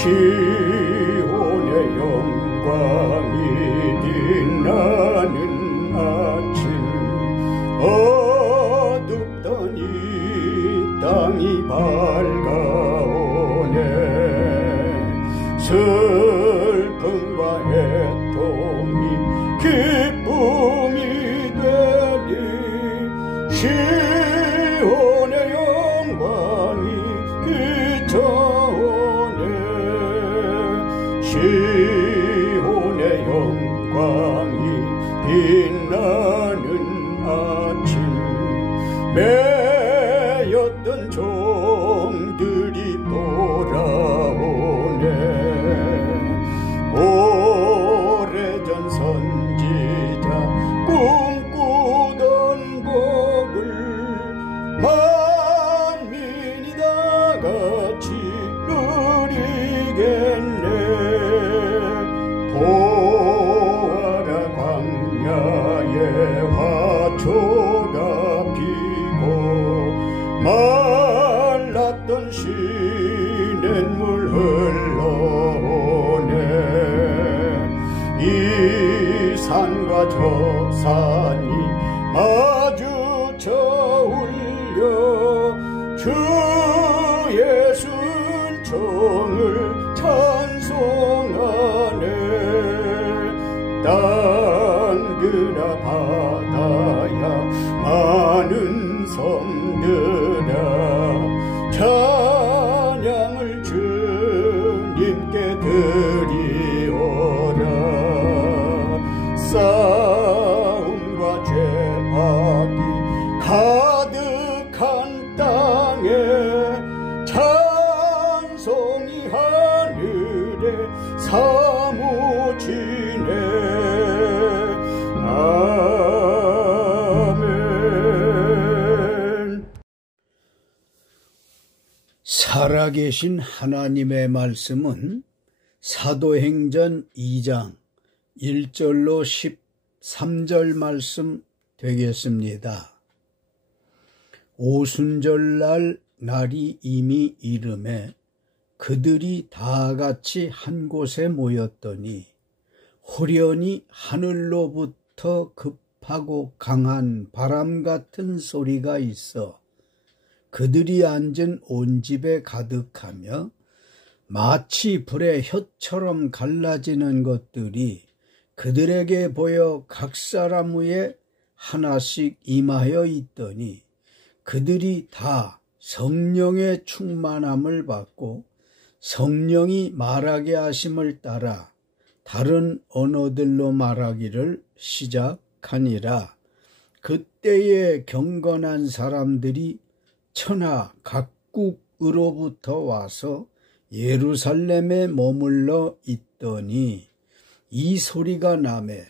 시온의 영광이 빛나는 아침, 어둡더니 땅이 밝아오네. 슬픔과 애통이 기쁨이 되리. 시온의 영광이 비춰오네. 시온의 영광이 빛나는 아침, 매였던 종들이 돌아오네. 오래전 선지자 꿈꾸던 복을 만민이 다 같이 누리겠네. 보아라, 광야에 화초가 피고 말랐던 시냇물 흘러오네. 이 산과 저 산이 마주쳐 울려 주 예수 은총을 찬송하네. 땅들아 바다야 많은 섬들아 찬양을 주님께 드리오라. 싸움과 죄악이 가득한 땅에 찬송이 하늘에 사무치네. 아멘. 살아계신 하나님의 말씀은 사도행전 2장 1절로 13절 말씀 되겠습니다. 오순절날 날이 이미 이름에 그들이 다 같이 한 곳에 모였더니 호련히 하늘로부터 급하고 강한 바람 같은 소리가 있어 그들이 앉은 온 집에 가득하며 마치 불의 혀처럼 갈라지는 것들이 그들에게 보여 각 사람 위에 하나씩 임하여 있더니 그들이 다 성령의 충만함을 받고 성령이 말하게 하심을 따라 다른 언어들로 말하기를 시작하니라. 그때에 경건한 사람들이 천하 각국으로부터 와서 예루살렘에 머물러 있더니 이 소리가 나매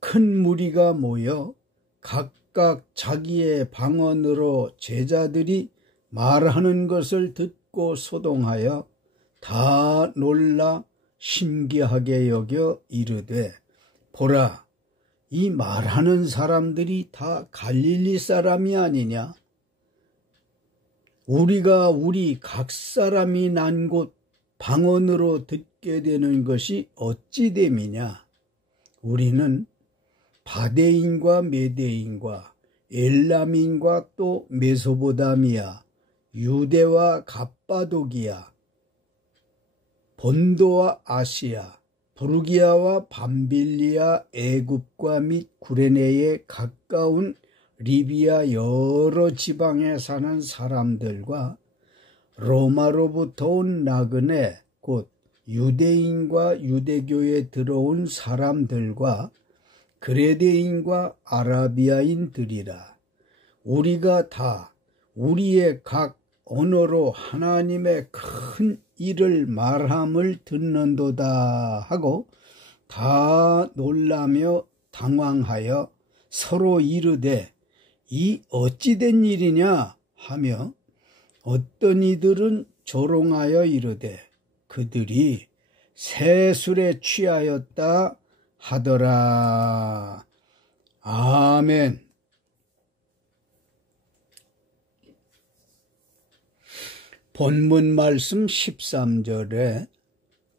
큰 무리가 모여 각각 자기의 방언으로 제자들이 말하는 것을 듣고 소동하여 다 놀라 신기하게 여겨 이르되, 보라, 이 말하는 사람들이 다 갈릴리 사람이 아니냐? 우리가 우리 각 사람이 난 곳 방언으로 듣게 되는 것이 어찌 됨이냐? 우리는 바데인과 메데인과 엘람인과 또 메소보다미아, 유대와 갑바도기아, 본도와 아시아, 부르기아와 밤빌리아, 애굽과 및 구레네에 가까운 리비아 여러 지방에 사는 사람들과 로마로부터 온 나그네 곧 유대인과 유대교에 들어온 사람들과 그레데인과 아라비아인들이라. 우리가 다 우리의 각 언어로 하나님의 큰 일을 말함을 듣는도다 하고 다 놀라며 당황하여 서로 이르되, 이 어찌된 일이냐 하며 어떤 이들은 조롱하여 이르되 그들이 새 술에 취하였다 하더라. 아멘. 본문 말씀 13절에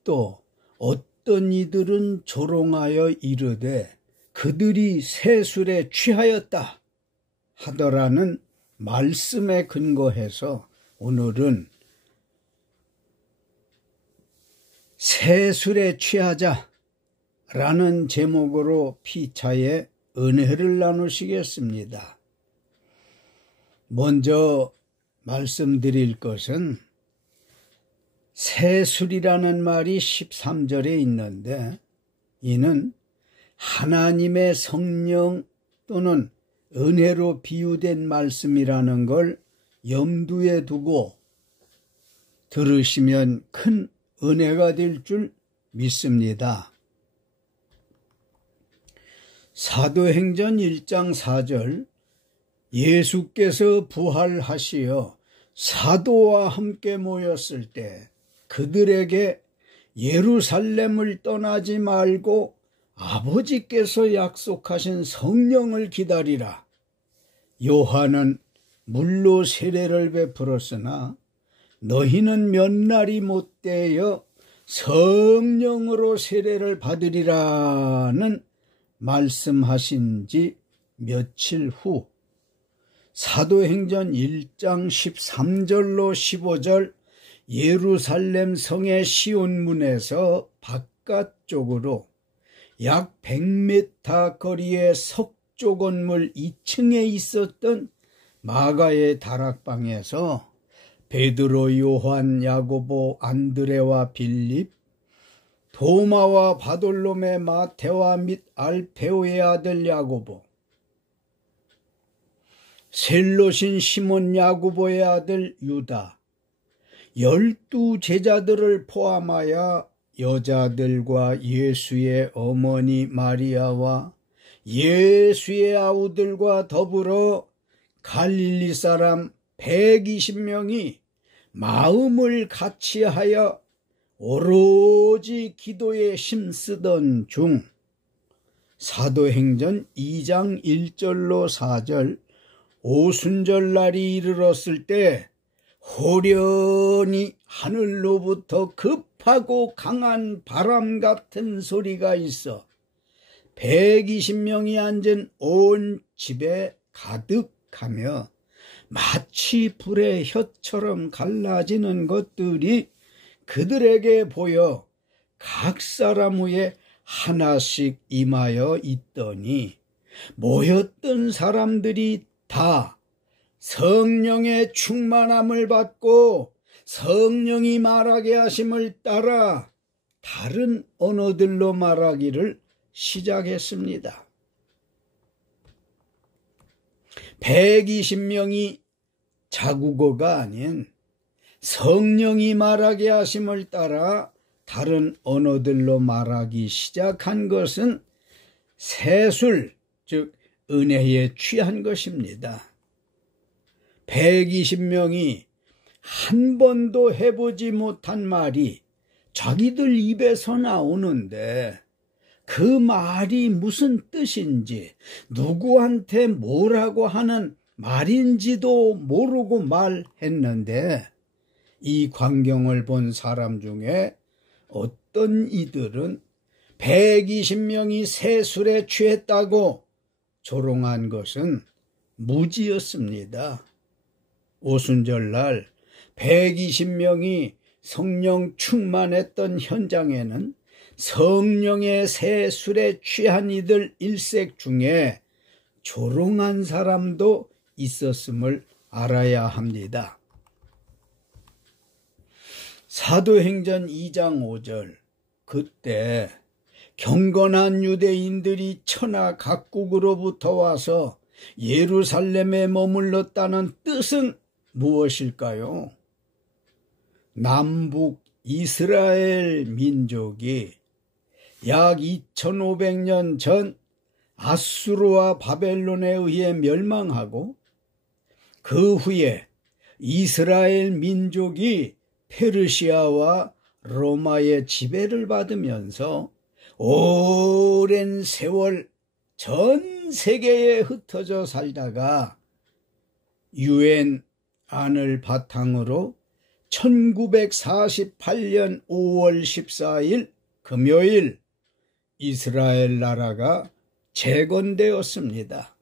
또 어떤 이들은 조롱하여 이르되 그들이 세술에 취하였다 하더라는 말씀에 근거해서 오늘은 세술에 취하자 라는 제목으로 피차의 은혜를 나누시겠습니다. 먼저 말씀드릴 것은 세술이라는 말이 13절에 있는데 이는 하나님의 성령 또는 은혜로 비유된 말씀이라는 걸 염두에 두고 들으시면 큰 은혜가 될 줄 믿습니다. 사도행전 1장 4절 예수께서 부활하시어 사도와 함께 모였을 때 그들에게 예루살렘을 떠나지 말고 아버지께서 약속하신 성령을 기다리라. 요한은 물로 세례를 베풀었으나 너희는 몇 날이 못되어 성령으로 세례를 받으리라는 말씀하신 지 며칠 후 사도행전 1장 13절로 15절 예루살렘 성의 시온문에서 바깥쪽으로 약 100m 거리의 석조 건물 2층에 있었던 마가의 다락방에서 베드로, 요한, 야고보, 안드레와 빌립, 도마와 바돌로메, 마테와 및 알페오의 아들 야고보, 셀롯인 시몬 야고보의 아들 유다, 12 제자들을 포함하여 여자들과 예수의 어머니 마리아와 예수의 아우들과 더불어 갈릴리 사람 120명이 마음을 같이하여 오로지 기도에 힘쓰던 중 사도행전 2장 1절로 4절 오순절날이 이르렀을 때 호련히 하늘로부터 급하고 강한 바람 같은 소리가 있어 120명이 앉은 온 집에 가득하며 마치 불의 혀처럼 갈라지는 것들이 그들에게 보여 각 사람 위에 하나씩 임하여 있더니 모였던 사람들이 다 성령의 충만함을 받고 성령이 말하게 하심을 따라 다른 언어들로 말하기를 시작했습니다. 120명이 자국어가 아닌 성령이 말하게 하심을 따라 다른 언어들로 말하기 시작한 것은 세술, 즉 은혜에 취한 것입니다. 120명이 한 번도 해보지 못한 말이 자기들 입에서 나오는데 그 말이 무슨 뜻인지 누구한테 뭐라고 하는 말인지도 모르고 말했는데 이 광경을 본 사람 중에 어떤 이들은 120명이 세술에 취했다고 조롱한 것은 무지였습니다. 오순절날 120명이 성령 충만했던 현장에는 성령의 세술에 취한 이들 일색 중에 조롱한 사람도 있었음을 알아야 합니다. 사도행전 2장 5절 그때 경건한 유대인들이 천하 각국으로부터 와서 예루살렘에 머물렀다는 뜻은 무엇일까요? 남북 이스라엘 민족이 약 2500년 전 아수르와 바벨론에 의해 멸망하고 그 후에 이스라엘 민족이 페르시아와 로마의 지배를 받으면서 오랜 세월 전 세계에 흩어져 살다가 유엔안을 바탕으로 1948년 5월 14일 금요일 이스라엘 나라가 재건되었습니다.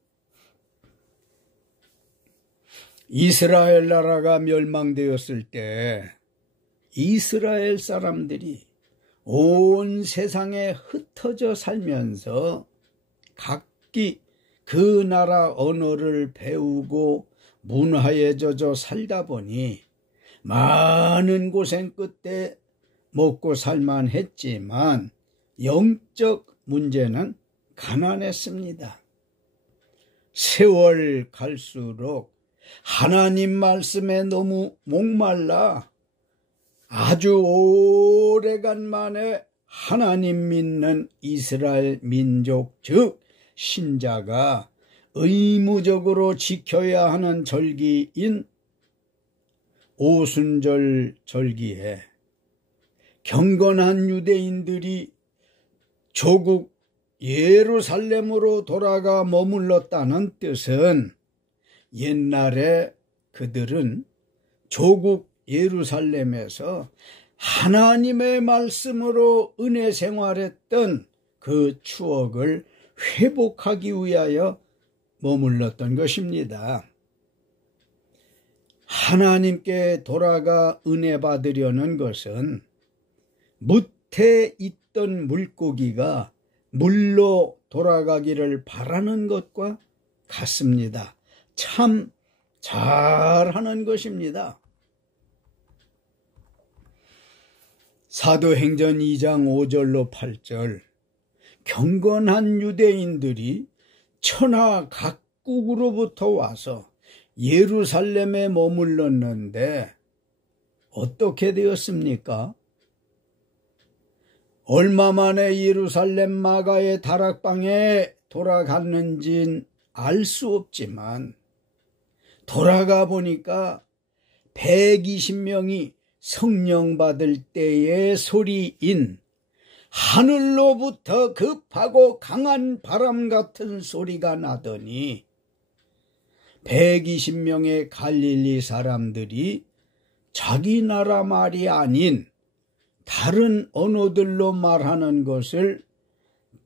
이스라엘 나라가 멸망되었을 때 이스라엘 사람들이 온 세상에 흩어져 살면서 각기 그 나라 언어를 배우고 문화에 젖어 살다 보니 많은 고생 끝에 먹고 살만 했지만 영적 문제는 가난했습니다. 세월 갈수록 하나님 말씀에 너무 목말라 아주 오래간 만에 하나님 믿는 이스라엘 민족 즉 신자가 의무적으로 지켜야 하는 절기인 오순절 절기에 경건한 유대인들이 조국 예루살렘으로 돌아가 머물렀다는 뜻은 옛날에 그들은 조국 예루살렘에서 하나님의 말씀으로 은혜 생활했던 그 추억을 회복하기 위하여 머물렀던 것입니다. 하나님께 돌아가 은혜 받으려는 것은 무태 있던 물고기가 물로 돌아가기를 바라는 것과 같습니다. 참 잘하는 것입니다. 사도행전 2장 5절로 8절 경건한 유대인들이 천하 각국으로부터 와서 예루살렘에 머물렀는데 어떻게 되었습니까? 얼마 만에 예루살렘 마가의 다락방에 돌아갔는지는 알 수 없지만 돌아가 보니까 120명이 성령 받을 때의 소리인 하늘로부터 급하고 강한 바람 같은 소리가 나더니 120명의 갈릴리 사람들이 자기 나라 말이 아닌 다른 언어들로 말하는 것을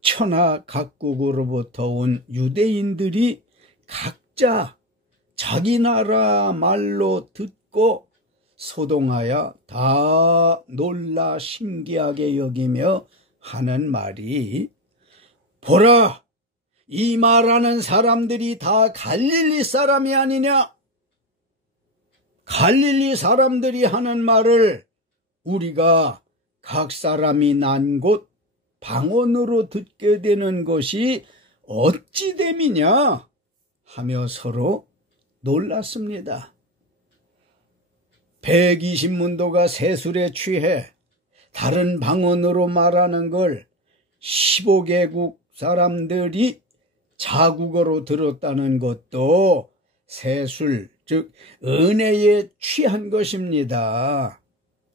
천하 각국으로부터 온 유대인들이 각자 자기 나라 말로 듣고 소동하여 다 놀라 신기하게 여기며 하는 말이 보라 이 말하는 사람들이 다 갈릴리 사람이 아니냐? 갈릴리 사람들이 하는 말을 우리가 각 사람이 난 곳 방언으로 듣게 되는 것이 어찌 됨이냐? 하며 서로 놀랐습니다. 120문도가 세술에 취해 다른 방언으로 말하는 걸 15개국 사람들이 자국어로 들었다는 것도 세술, 즉 은혜에 취한 것입니다.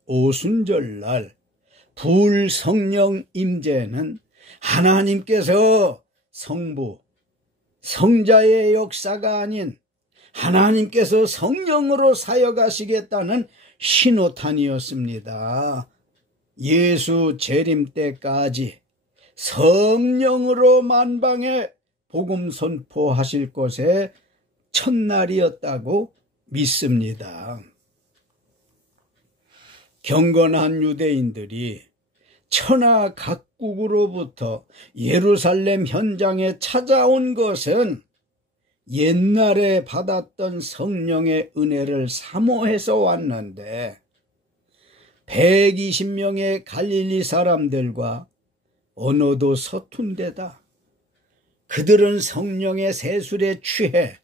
오순절날 불성령 임재는 하나님께서 성부, 성자의 역사가 아닌 하나님께서 성령으로 사역하시겠다는 신호탄이었습니다. 예수 재림 때까지 성령으로 만방에 복음 선포하실 것의 첫날이었다고 믿습니다. 경건한 유대인들이 천하 각국으로부터 예루살렘 현장에 찾아온 것은 옛날에 받았던 성령의 은혜를 사모해서 왔는데 120명의 갈릴리 사람들과 언어도 서툰 데다 그들은 성령의 세술에 취해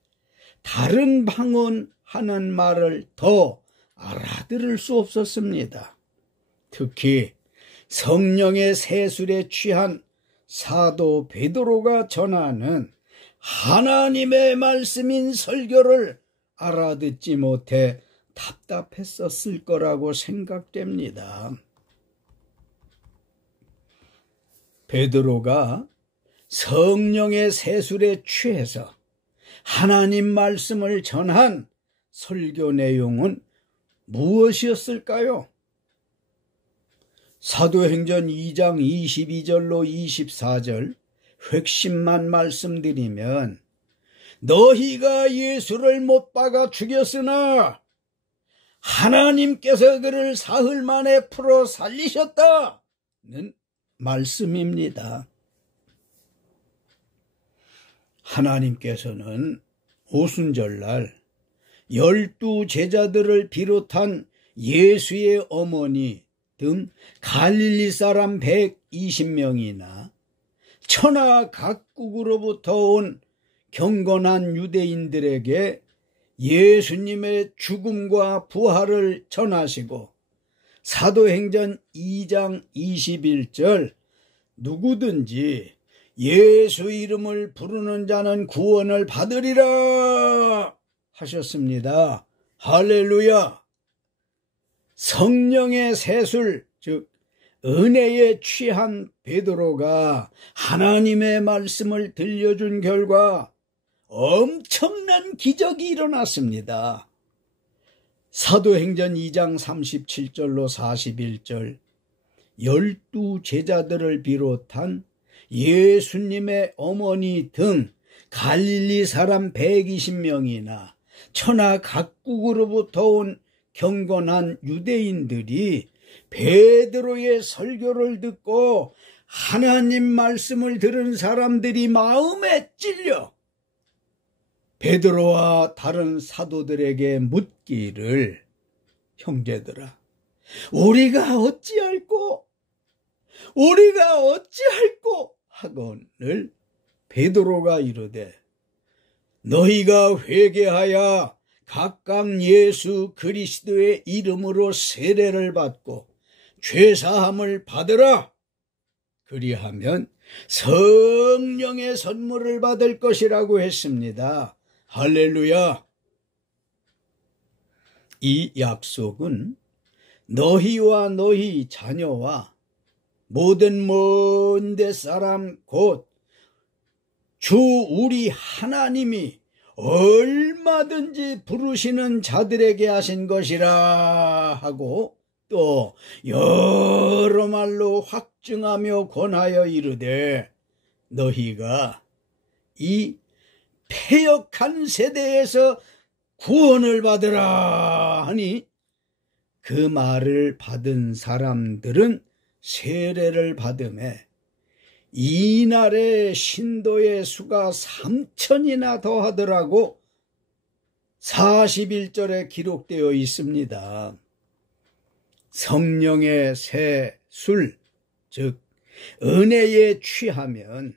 다른 방언하는 말을 더 알아들을 수 없었습니다. 특히 성령의 세술에 취한 사도 베드로가 전하는 하나님의 말씀인 설교를 알아듣지 못해 답답했었을 거라고 생각됩니다. 베드로가 성령의 세술에 취해서 하나님 말씀을 전한 설교 내용은 무엇이었을까요? 사도행전 2장 22절로 24절 핵심만 말씀드리면, 너희가 예수를 못 박아 죽였으나 하나님께서 그를 사흘 만에 풀어 살리셨다는 말씀입니다. 하나님께서는 오순절날 12 제자들을 비롯한 예수의 어머니 등 갈릴리 사람 120명이나 천하 각국으로부터 온 경건한 유대인들에게 예수님의 죽음과 부활을 전하시고, 사도행전 2장 21절 누구든지 예수 이름을 부르는 자는 구원을 받으리라 하셨습니다. 할렐루야! 성령의 세술, 즉 은혜에 취한 베드로가 하나님의 말씀을 들려준 결과 엄청난 기적이 일어났습니다. 사도행전 2장 37절로 41절 12 제자들을 비롯한 예수님의 어머니 등 갈릴리 사람 120명이나 천하 각국으로부터 온 경건한 유대인들이 베드로의 설교를 듣고 하나님 말씀을 들은 사람들이 마음에 찔려 베드로와 다른 사도들에게 묻기를, 형제들아, 우리가 어찌할꼬 하거늘 베드로가 이르되, 너희가 회개하여 각각 예수 그리스도의 이름으로 세례를 받고 죄사함을 받으라. 그리하면 성령의 선물을 받을 것이라고 했습니다. 할렐루야! 이 약속은 너희와 너희 자녀와 모든 먼 데 사람 곧 주 우리 하나님이 얼마든지 부르시는 자들에게 하신 것이라 하고, 또 여러 말로 확증하며 권하여 이르되, 너희가 이 패역한 세대에서 구원을 받으라 하니, 그 말을 받은 사람들은 세례를 받음에 이날의 신도의 수가 3,000이나 더하더라고 41절에 기록되어 있습니다. 성령의 세술, 즉 은혜에 취하면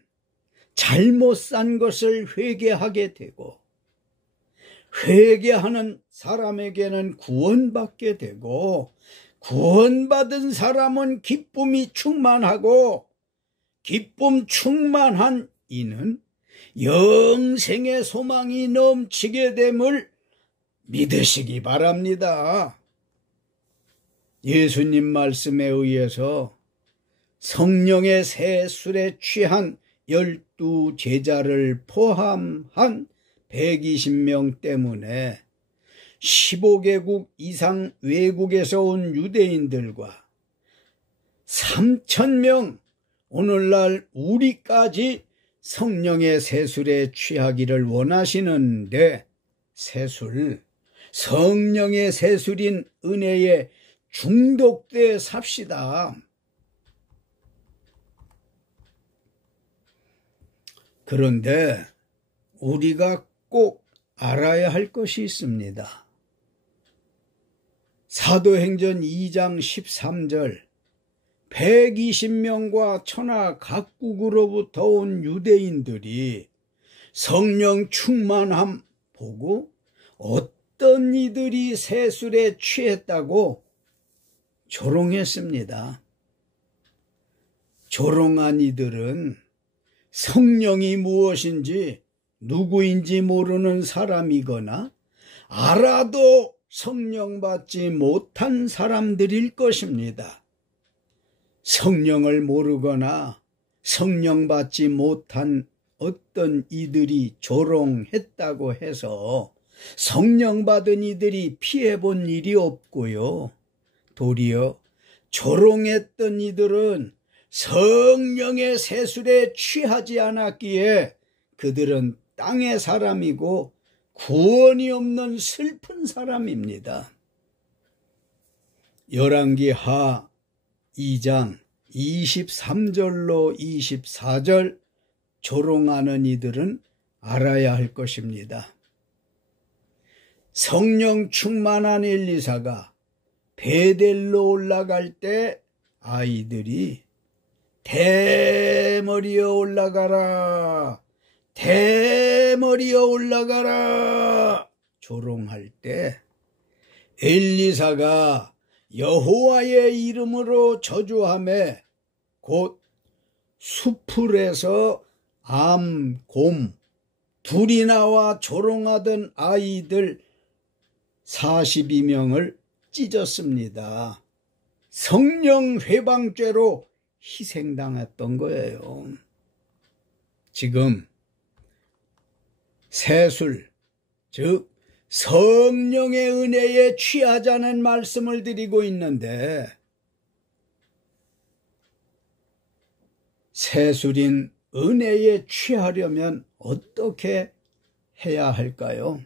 잘못 산 것을 회개하게 되고, 회개하는 사람에게는 구원받게 되고, 구원받은 사람은 기쁨이 충만하고, 기쁨 충만한 이는 영생의 소망이 넘치게 됨을 믿으시기 바랍니다. 예수님 말씀에 의해서 성령의 세술에 취한 12 제자를 포함한 120명 때문에 15개국 이상 외국에서 온 유대인들과 3,000명, 오늘날 우리까지 성령의 세술에 취하기를 원하시는데, 세술, 성령의 세술인 은혜에 중독돼 삽시다. 그런데 우리가 꼭 알아야 할 것이 있습니다. 사도행전 2장 13절 120명과 천하 각국으로부터 온 유대인들이 성령 충만함 보고 어떤 이들이 세술에 취했다고 조롱했습니다. 조롱한 이들은 성령이 무엇인지 누구인지 모르는 사람이거나 알아도 성령 받지 못한 사람들일 것입니다. 성령을 모르거나 성령 받지 못한 어떤 이들이 조롱했다고 해서 성령 받은 이들이 피해본 일이 없고요. 도리어 조롱했던 이들은 성령의 세술에 취하지 않았기에 그들은 땅의 사람이고 구원이 없는 슬픈 사람입니다. 열왕기하 2장 23절로 24절 조롱하는 이들은 알아야 할 것입니다. 성령 충만한 엘리사가 베델로 올라갈 때 아이들이 대머리여 올라가라, 대머리여 올라가라 조롱할 때 엘리사가 여호와의 이름으로 저주하며 곧 수풀에서 암, 곰 둘이 나와 조롱하던 아이들 42명을 찢었습니다. 성령 회방죄로 희생당했던 거예요. 지금 세술, 즉 성령의 은혜에 취하자는 말씀을 드리고 있는데 세술인 은혜에 취하려면 어떻게 해야 할까요?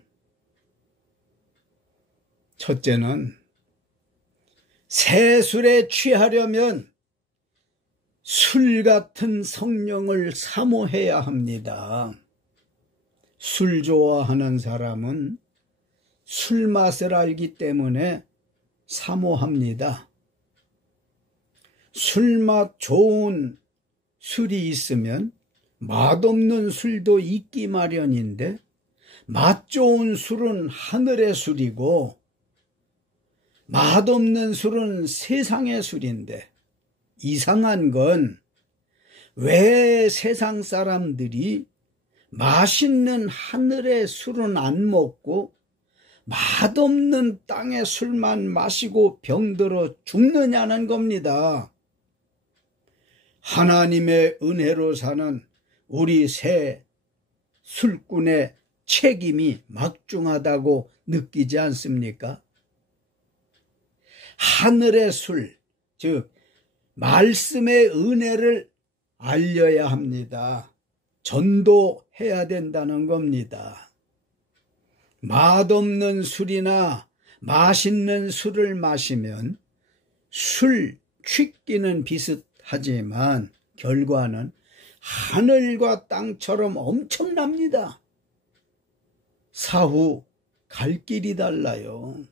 첫째는 세술에 취하려면 술 같은 성령을 사모해야 합니다. 술 좋아하는 사람은 술 맛을 알기 때문에 사모합니다. 술맛 좋은 술이 있으면 맛없는 술도 있기 마련인데 맛 좋은 술은 하늘의 술이고 맛없는 술은 세상의 술인데 이상한 건 왜 세상 사람들이 맛있는 하늘의 술은 안 먹고 맛없는 땅의 술만 마시고 병들어 죽느냐는 겁니다. 하나님의 은혜로 사는 우리 새 술꾼의 책임이 막중하다고 느끼지 않습니까? 하늘의 술, 즉 말씀의 은혜를 알려야 합니다. 전도해야 된다는 겁니다. 맛없는 술이나 맛있는 술을 마시면 술 취기는 비슷하지만 결과는 하늘과 땅처럼 엄청납니다. 사후 갈 길이 달라요.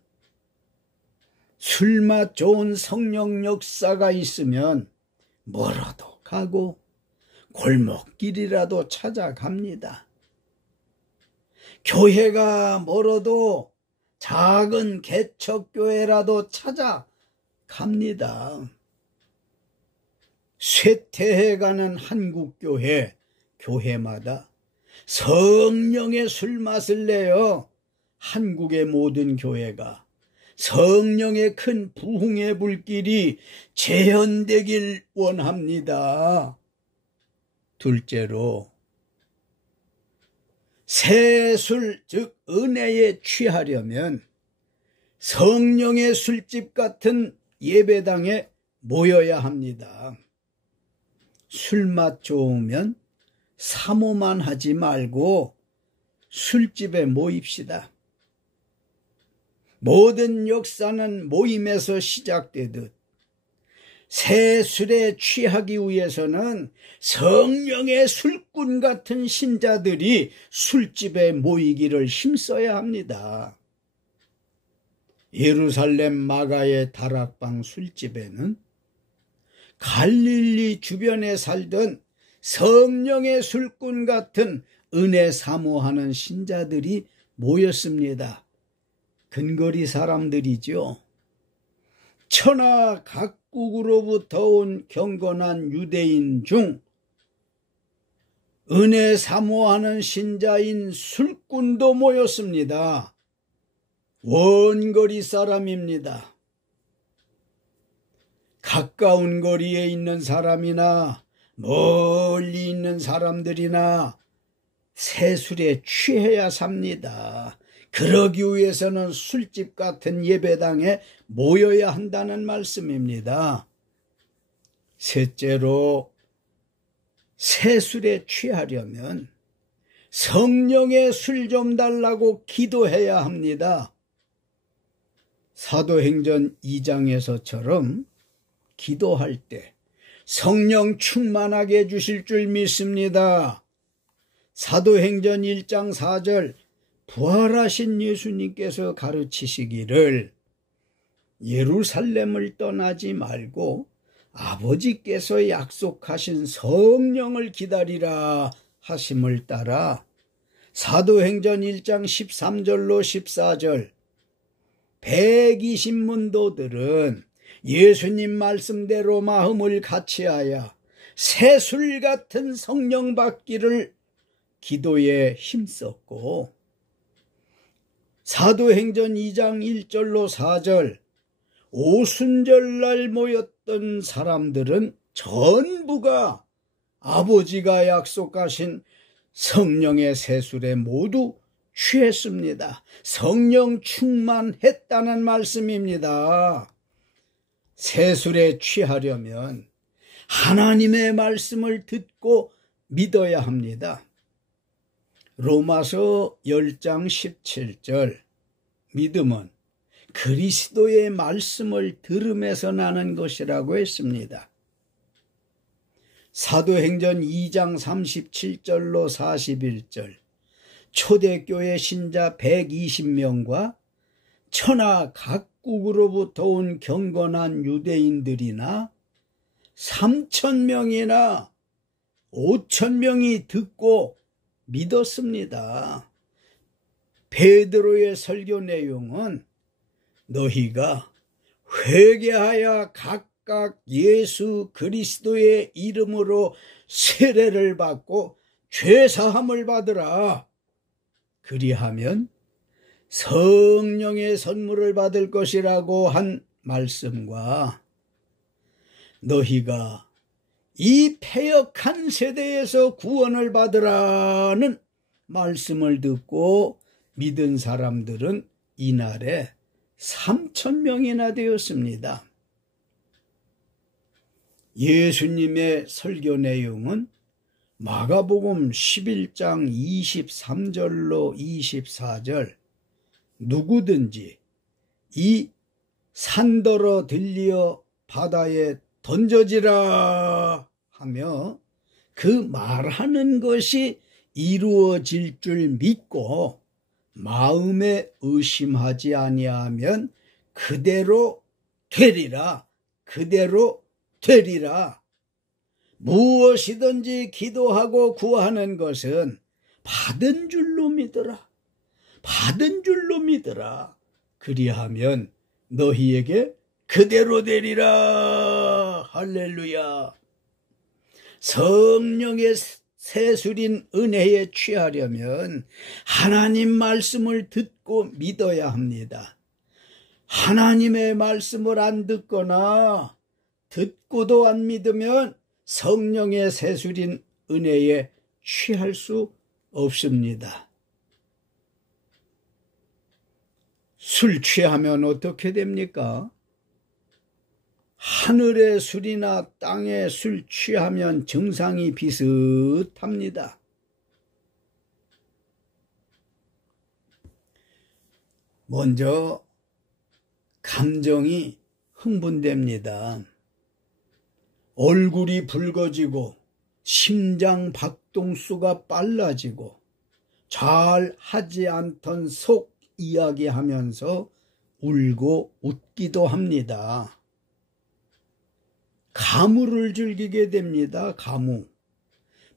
술맛 좋은 성령 역사가 있으면 멀어도 가고 골목길이라도 찾아갑니다. 교회가 멀어도 작은 개척교회라도 찾아갑니다. 쇠퇴해가는 한국교회, 교회마다 성령의 술맛을 내어 한국의 모든 교회가 성령의 큰 부흥의 불길이 재현되길 원합니다. 둘째로 새술, 즉 은혜에 취하려면 성령의 술집 같은 예배당에 모여야 합니다. 술맛 좋으면 사모만 하지 말고 술집에 모입시다. 모든 역사는 모임에서 시작되듯 새 술에 취하기 위해서는 성령의 술꾼 같은 신자들이 술집에 모이기를 힘써야 합니다. 예루살렘 마가의 다락방 술집에는 갈릴리 주변에 살던 성령의 술꾼 같은 은혜 사모하는 신자들이 모였습니다. 근거리 사람들이죠. 천하 각국으로부터 온 경건한 유대인 중 은혜 사모하는 신자인 술꾼도 모였습니다. 원거리 사람입니다. 가까운 거리에 있는 사람이나 멀리 있는 사람들이나 새술에 취해야 삽니다. 그러기 위해서는 술집 같은 예배당에 모여야 한다는 말씀입니다. 셋째로, 새술에 취하려면 성령의 술 좀 달라고 기도해야 합니다. 사도행전 2장에서처럼 기도할 때 성령 충만하게 해주실 줄 믿습니다. 사도행전 1장 4절, 부활하신 예수님께서 가르치시기를 예루살렘을 떠나지 말고 아버지께서 약속하신 성령을 기다리라 하심을 따라 사도행전 1장 13절로 14절, 120문도들은 예수님 말씀대로 마음을 같이하여 새술 같은 성령 받기를 기도에 힘썼고, 사도행전 2장 1절로 4절, 오순절날 모였던 사람들은 전부가 아버지가 약속하신 성령의 새술에 모두 취했습니다. 성령 충만했다는 말씀입니다. 새술에 취하려면 하나님의 말씀을 듣고 믿어야 합니다. 로마서 10장 17절, 믿음은 그리스도의 말씀을 들음에서 나는 것이라고 했습니다. 사도행전 2장 37절로 41절, 초대교회 신자 120명과 천하 각국으로부터 온 경건한 유대인들이나 3,000명이나 5,000명이 듣고 믿었습니다. 베드로의 설교 내용은 너희가 회개하여 각각 예수 그리스도의 이름으로 세례를 받고 죄사함을 받으라. 그리하면 성령의 선물을 받을 것이라고 한 말씀과 너희가 이 패역한 세대에서 구원을 받으라는 말씀을 듣고 믿은 사람들은 이날에 3,000명이나 되었습니다. 예수님의 설교 내용은 마가복음 11장 23절로 24절, 누구든지 이 산더러 들리어 바다에 던져지라 하며 그 말하는 것이 이루어질 줄 믿고 마음에 의심하지 아니하면 그대로 되리라. 그대로 되리라. 무엇이든지 기도하고 구하는 것은 받은 줄로 믿으라. 받은 줄로 믿으라. 그리하면 너희에게 그대로 되리라. 할렐루야. 성령의 새술인 은혜에 취하려면 하나님 말씀을 듣고 믿어야 합니다. 하나님의 말씀을 안 듣거나 듣고도 안 믿으면 성령의 새술인 은혜에 취할 수 없습니다. 술 취하면 어떻게 됩니까? 하늘의 술이나 땅의 술 취하면 증상이 비슷합니다. 먼저 감정이 흥분됩니다. 얼굴이 붉어지고 심장 박동수가 빨라지고 잘 하지 않던 속 이야기하면서 울고 웃기도 합니다. 가무를 즐기게 됩니다. 가무.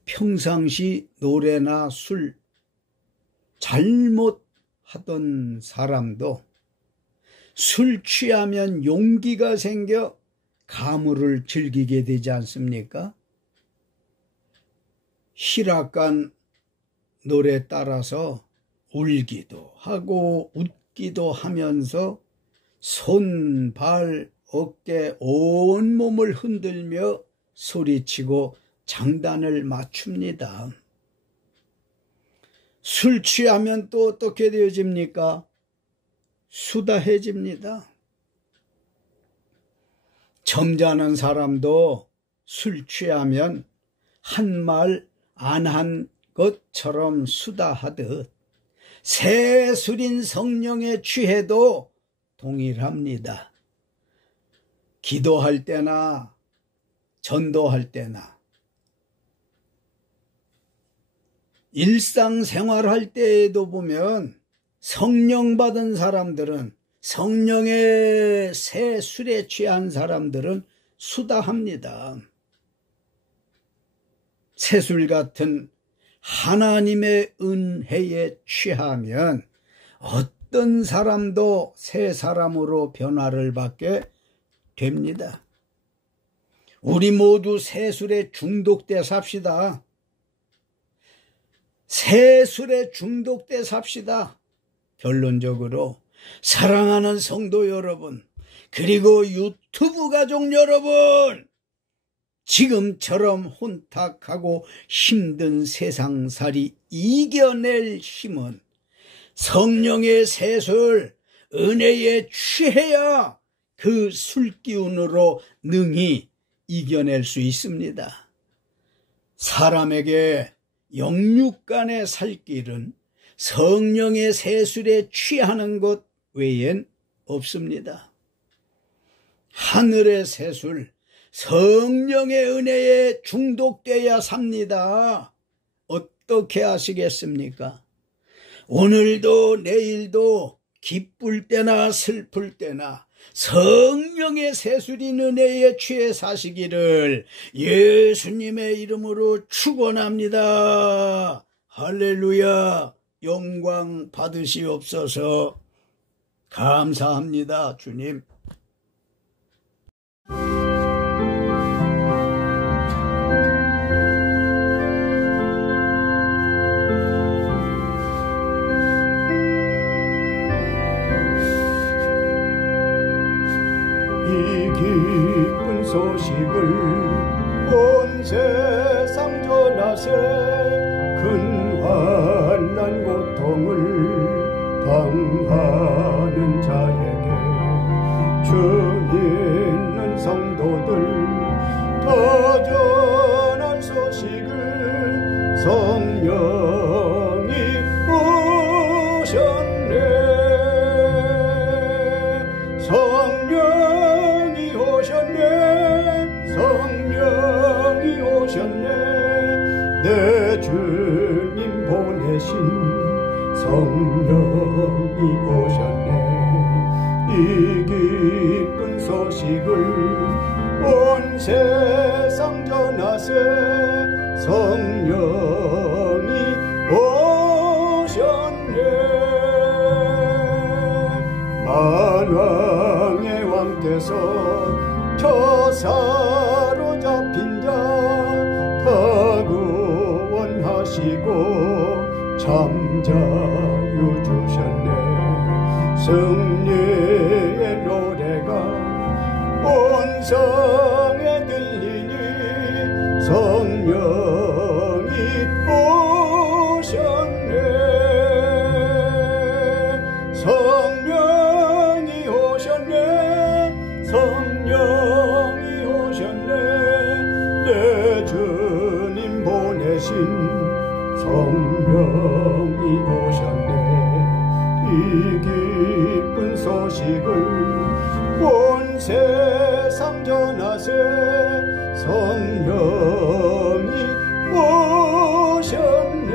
평상시 노래나 술 잘못하던 사람도 술 취하면 용기가 생겨 가무를 즐기게 되지 않습니까? 희락간 노래 따라서 울기도 하고 웃기도 하면서 손, 발, 어깨, 온몸을 흔들며 소리치고 장단을 맞춥니다. 술 취하면 또 어떻게 되어집니까? 수다해집니다. 점잖은 사람도 술 취하면 한 말 안 한 것처럼 수다하듯 새술인 성령에 취해도 동일합니다. 기도할 때나 전도할 때나 일상생활할 때에도 보면 성령 받은 사람들은, 성령의 새 술에 취한 사람들은 수다합니다. 새술 같은 하나님의 은혜에 취하면 어떤 사람도 새 사람으로 변화를 받게 됩니다. 우리 모두 새술에 중독돼 삽시다. 새술에 중독돼 삽시다. 결론적으로 사랑하는 성도 여러분, 그리고 유튜브 가족 여러분, 지금처럼 혼탁하고 힘든 세상살이 이겨낼 힘은 성령의 새술, 은혜에 취해야 그 술기운으로 능히 이겨낼 수 있습니다. 사람에게 영육간의 살 길은 성령의 새술에 취하는 것 외엔 없습니다. 하늘의 새술, 성령의 은혜에 중독되어야 삽니다. 어떻게 하시겠습니까? 오늘도 내일도 기쁠 때나 슬플 때나 성령의 새술인 은혜에 취해 사시기를 예수님의 이름으로 축원합니다. 할렐루야. 영광 받으시옵소서. 감사합니다, 주님. 기쁜 소식을 온 세상 전하세. 큰 환난 고통을 당하는 자에게 주 믿는 성도들 더 전한 소식을 성령이 오셨네. 성령이 오셨네. 내 주님 보내신 성령이 오셨네. 이 기쁜 소식을 온 세상 전하세. 성령이 오셨네. 만왕의 왕께서 저 사로잡힌 자 다 구원하시고 잠자유 주셨네. 승리의 노래가 온 성에 들리니 성령이 오셨네. 성령이 오셨네. 성령이 오셨네. 내 주님 보내신 성령이 오셨네. 이 기쁜 소식을 온 세상 전하세. 성령이 오셨네.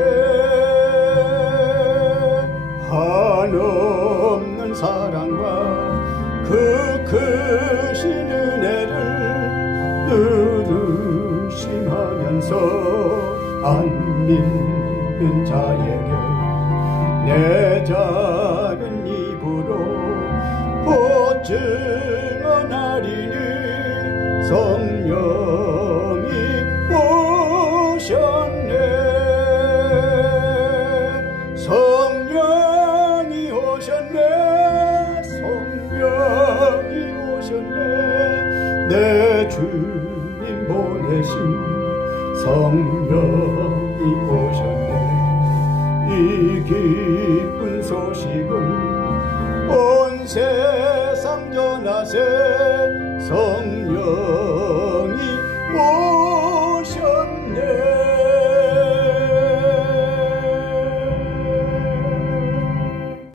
한없는 사랑과 그 크신 은혜를 누르심하면서 안 믿는 자에게 내 작은 입으로 보증언하리니 성령이 오셨네. 성령이 오셨네. 성령이 오셨네. 내 주님 보내신 성령이 오셨네. 이 소식을 온 세상 전하세. 성령